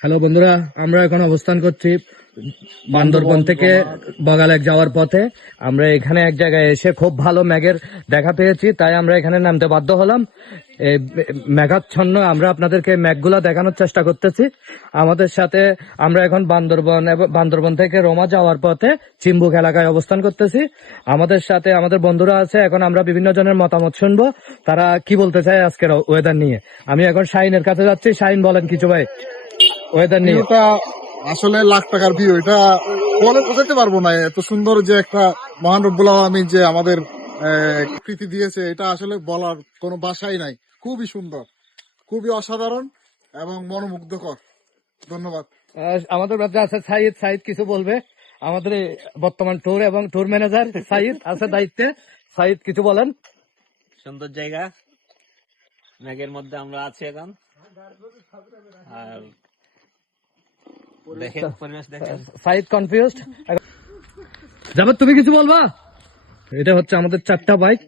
Hello বন্ধুরা, আমরা এখন অবস্থান করছি বান্দরবন থেকে বগালেক যাওয়ার পথে। আমরা এখানে এক জায়গায় এসে খুব ভালো ম্যাগের দেখা পেয়েছি, তাই আমরা এখানে নামতে বাধ্য হলাম। এই মেঘাচ্ছন্ন আমরা আপনাদেরকে ম্যাগগুলা দেখানোর চেষ্টা করতেছি। আমাদের সাথে আমরা এখন বান্দরবন থেকে রোমা যাওয়ার পথে চিম্বুক এলাকায় অবস্থান করতেছি। আমাদের সাথে আমাদের বন্ধুরা আছে। এখন আমরা বিভিন্ন জনের মতামত শুনবো, তারা কি বলতে চায় আজকের ওয়েদার নিয়ে। আমি এখন শাহিনের কাছে যাচ্ছি। শাহিন, বলেন কিছু ভাই ওয়েদার নিয়ে। ভিউটা আসলে লাখ টাকার ভিউ, এটা বলে বোঝাতে পারবো না। এত সুন্দর যে একটা মহান রব্বুল আলামিন যে আমাদের কৃতি দিয়েছে, এটা আসলে বলার কোনো ভাষাই নাই। খুবই সুন্দর, খুবই অসাধারণ এবং মনোমুগ্ধকর। ধন্যবাদ। আমাদের মধ্যে আছে সাইদ। সাইদ কিছু বলবে। আমাদের এই বর্তমান ট্যুর এবং ট্যুর ম্যানেজার সাইদ আছে দায়িত্বে। সাইদ কিছু বলেন। সুন্দর জায়গা, মেঘের মধ্যে আমরা আছি এখন। আর দেখেন পরিবেশ দেখেন। সাইদ কনফিউজড। যাবে, তুমি কিছু বলবা? এটা হচ্ছে আমাদের 4টা বাইক।